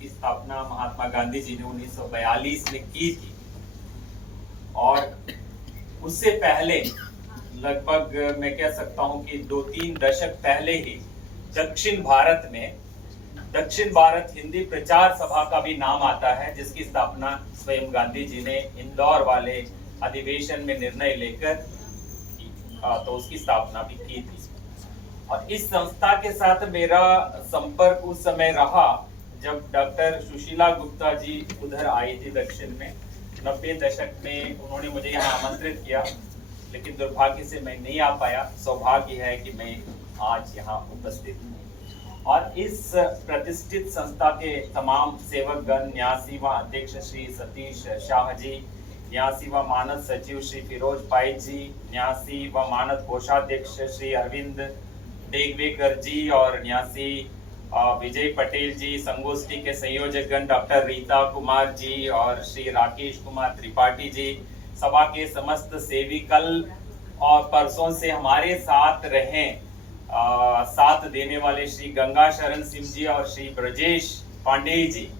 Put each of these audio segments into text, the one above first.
जिसकी स्थापना महात्मा गांधी जी ने 1942 में की थी। और उससे पहले लगभग मैं कह सकता हूं कि 2-3 दशक पहले ही दक्षिण भारत हिंदी प्रचार सभा का भी नाम आता है, जिसकी स्थापना स्वयं गांधी जी ने इंदौर वाले अधिवेशन में निर्णय लेकर तो उसकी स्थापना भी की थी। और इस संस्था के साथ मेरा संपर्क उस समय रहा जब डॉक्टर सुशीला गुप्ता जी उधर आई थी दक्षिण में 90 दशक में। उन्होंने मुझे यहाँ आमंत्रित किया, लेकिन दुर्भाग्य से मैं नहीं आ पाया। सौभाग्य है कि मैं आज यहाँ उपस्थित हूँ। और इस प्रतिष्ठित संस्था के तमाम सेवकगण, न्यासी व अध्यक्ष श्री सतीश शाह जी, न्यासी व मानद सचिव श्री फिरोज पाई जी, न्यासी व मानद कोषाध्यक्ष श्री अरविंद डेगवेकर जी और न्यासी विजय पटेल जी, संगोष्ठी के संयोजकगण डॉक्टर रीता कुमार जी और श्री राकेश कुमार त्रिपाठी जी, सभा के समस्त सेवी कल और परसों से हमारे साथ रहे साथ देने वाले श्री गंगा शरण सिंह जी और श्री ब्रजेश पांडे जी,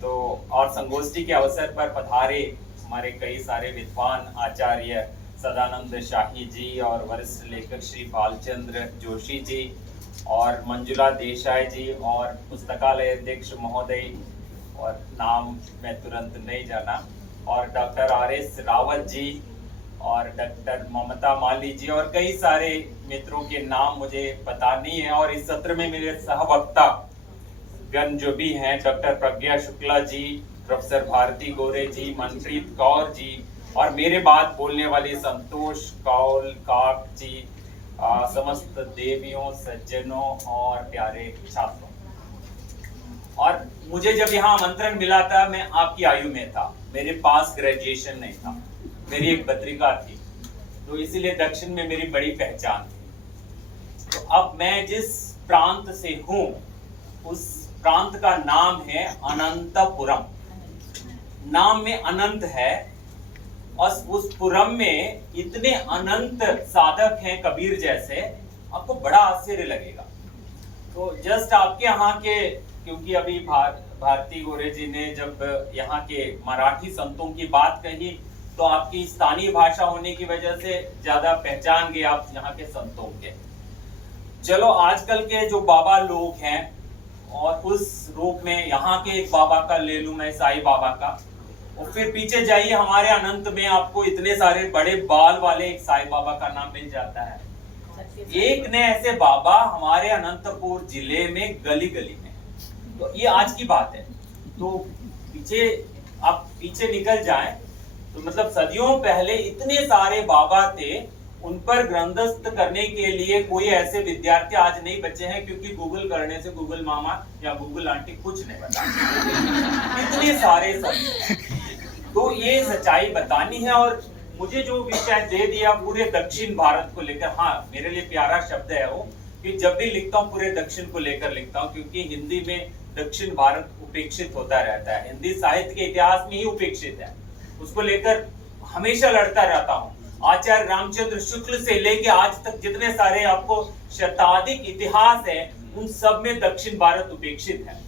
तो और संगोष्ठी के अवसर पर पधारे हमारे कई सारे विद्वान आचार्य सदानंद शाही जी और वरिष्ठ लेखक श्री बालचंद्र जोशी जी और मंजुला देसाई जी और पुस्तकालय अध्यक्ष महोदय और नाम मैं तुरंत नहीं जाना, और डॉक्टर आर.एस. रावत जी और डॉक्टर ममता माली जी और कई सारे मित्रों के नाम मुझे पता नहीं है। और इस सत्र में मेरे सहवक्ता गण जो भी हैं, डॉक्टर प्रज्ञा शुक्ला जी, प्रोफेसर भारती गोरे जी, मनप्रीत कौर जी और मेरे बाद बोलने वाले संतोष कौल काक जी, समस्त देवियों, सज्जनों और प्यारे छात्रों। और मुझे जब यहाँ आमंत्रण मिला था, मैं आपकी आयु में था, मेरे पास ग्रेजुएशन नहीं था, मेरी एक पत्रिका थी, तो इसीलिए दक्षिण में मेरी बड़ी पहचान थी। तो अब मैं जिस प्रांत से हूँ उस प्रांत का नाम है अनंतपुरम। नाम में अनंत है और उस पुरम में इतने अनंत साधक हैं कबीर जैसे, आपको बड़ा आश्चर्य लगेगा। तो जस्ट आपके यहाँ के, क्योंकि अभी भारती गोरे जी ने जब यहाँ के मराठी संतों की बात कही तो आपकी स्थानीय भाषा होने की वजह से ज्यादा पहचान गए आप यहाँ के संतों के। चलो आजकल के जो बाबा लोग हैं और उस रूप में यहाँ के एक बाबा का ले लूं मैं, साईं बाबा का, और फिर पीछे जाइए हमारे अनंत में आपको इतने सारे बड़े बाल वाले एक साईं बाबा का नाम मिल जाता है। एक ने ऐसे बाबा हमारे अनंतपुर जिले में गली गली में, तो ये आज की बात है। तो पीछे आप पीछे निकल जाएं तो मतलब सदियों पहले इतने सारे बाबा थे, उन पर ग्रंथस्थ करने के लिए कोई ऐसे विद्यार्थी आज नहीं बचे हैं, क्योंकि गूगल करने से गूगल मामा या गूगल आंटी कुछ नहीं बता इतने सारे संत। तो ये सच्चाई बतानी है और मुझे जो विषय दे दिया पूरे दक्षिण भारत को लेकर, हाँ मेरे लिए प्यारा शब्द है वो, कि जब भी लिखता हूँ पूरे दक्षिण को लेकर लिखता हूँ, क्योंकि हिंदी में दक्षिण भारत उपेक्षित होता रहता है, हिंदी साहित्य के इतिहास में ही उपेक्षित है, उसको लेकर हमेशा लड़ता रहता हूँ। आचार्य रामचंद्र शुक्ल से लेके आज तक जितने सारे आपको शताधिक इतिहास है, उन सब में दक्षिण भारत उपेक्षित है।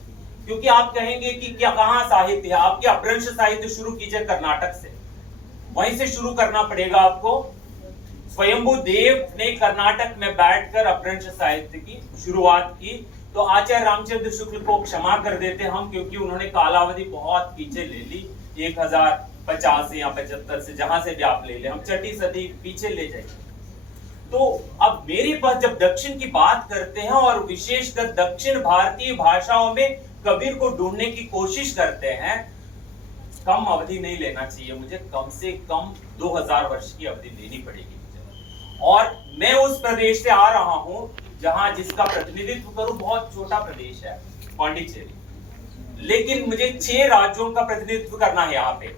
क्योंकि आप कहेंगे कि क्या कहाँ साहित्य है, आपके अपभ्रंश साहित्य शुरू कीजिए कर्नाटक से, वहीं से शुरू करना पड़ेगा आपको। स्वयंभू देव ने कर्नाटक में बैठकर अपभ्रंश साहित्य की शुरुआत की, तो आचार्य रामचंद्र शुक्ल को क्षमा कर देते हम, क्योंकि उन्होंने कालावधि बहुत पीछे ले ली, 1050 या 75 से, जहां से भी आप ले ले, हम 6ठी सदी पीछे ले जाएंगे। तो अब मेरे पास जब दक्षिण की बात करते हैं और विशेषकर दक्षिण भारतीय भाषाओं में कबीर को ढूंढने की कोशिश करते हैं, कम अवधि नहीं लेना चाहिए मुझे, कम से कम 2000 वर्ष की अवधि लेनी पड़ेगी मुझे। और मैं उस प्रदेश से आ रहा हूं जहां जिसका प्रतिनिधित्व करूं, बहुत छोटा प्रदेश है पांडिचेरी, लेकिन मुझे 6 राज्यों का प्रतिनिधित्व करना है यहाँ पे।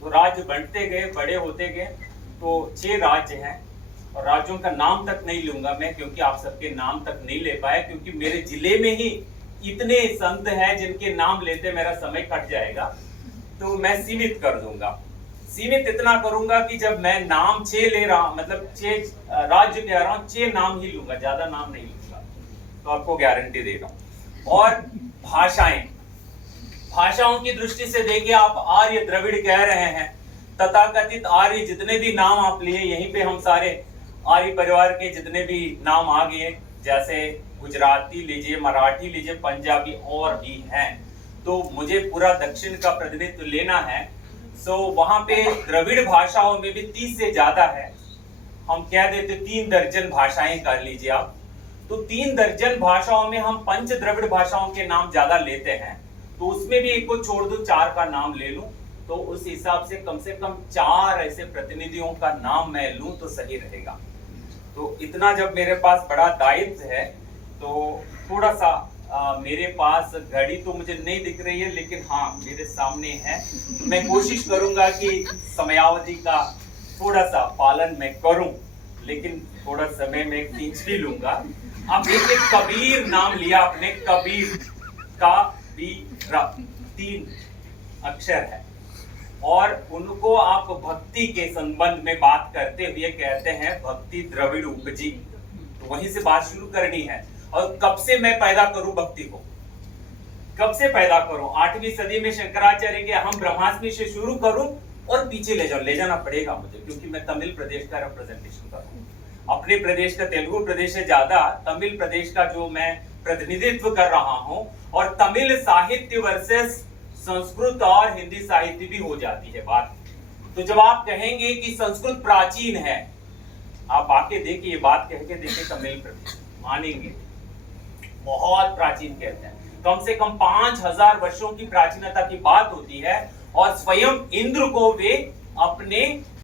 तो राज्य बढ़ते गए, बड़े होते गए, तो 6 राज्य हैं और राज्यों का नाम तक नहीं लूंगा मैं, क्योंकि आप सबके नाम तक नहीं ले पाए, क्योंकि मेरे जिले में ही इतने संत हैं जिनके नाम लेते मेरा समय कट जाएगा। तो मैं सीमित कर दूंगा, सीमित इतना करूंगा कि जब मैं नाम 6 ले रहा हूं, मतलब 6 राज्य कह रहा हूं, 6 नाम ही लूंगा, ज्यादा नाम नहीं लूंगा, तो आपको गारंटी दे रहा हूं। और भाषाएं, भाषाओं की दृष्टि से देखिए, आप आर्य द्रविड़ कह रहे हैं, तथाकथित आर्य जितने भी नाम आप लिए, यहीं पे हम सारे आर्य परिवार के जितने भी नाम आ गए, जैसे गुजराती लीजिए, मराठी लीजिए, पंजाबी और भी हैं। तो मुझे पूरा दक्षिण का प्रतिनिधित्व लेना है। सो वहां पे द्रविड़ भाषाओं में भी 30 से ज्यादा है। हम कह देते 3 दर्जन भाषाएं कर लीजिए आप। तो 3 दर्जन भाषाओं में हम पंच द्रविड़ भाषाओं के नाम ज्यादा लेते हैं, तो उसमें भी एक को छोड़ दो, 4 का नाम ले लूं, तो उस हिसाब से कम 4 ऐसे प्रतिनिधियों का नाम मैं लूं तो सही रहेगा। तो इतना जब मेरे पास बड़ा दायित्व है, तो थोड़ा सा मेरे पास घड़ी तो मुझे नहीं दिख रही है, लेकिन हाँ मेरे सामने है। तो मैं कोशिश करूंगा कि समयावधि का थोड़ा सा पालन मैं करूं, लेकिन थोड़ा समय में खींच भी लूंगा। अब देखिए, कबीर नाम लिया आपने, कबीर का भी 3 अक्षर है, और उनको आप भक्ति के संबंध में बात करते हुए कहते हैं भक्ति द्रविड़ उपजी। तो वहीं से बात शुरू करनी है। और कब से मैं पैदा करूं भक्ति को, कब से पैदा करूं? 8वीं सदी में शंकराचार्य के हम ब्रह्मास्मि से शुरू करूं और पीछे ले जाना पड़ेगा मुझे, क्योंकि मैं तमिल प्रदेश का रिप्रेजेंटेशन कर रहा हूं। अपने प्रदेश का, तेलुगु प्रदेश से ज्यादा तमिल प्रदेश का जो मैं प्रतिनिधित्व कर रहा हूं, और तमिल साहित्य वर्सेस संस्कृत और हिंदी साहित्य भी हो जाती है बात। तो जब आप कहेंगे कि संस्कृत प्राचीन है, आप आके देखिए, बात कह के देखिए, तमिल प्रदेश मानेंगे बहुत प्राचीन कहते हैं। कम से कम 5000 वर्षों की प्राचीनता की बात होती है, और स्वयं इंद्र को वे अपने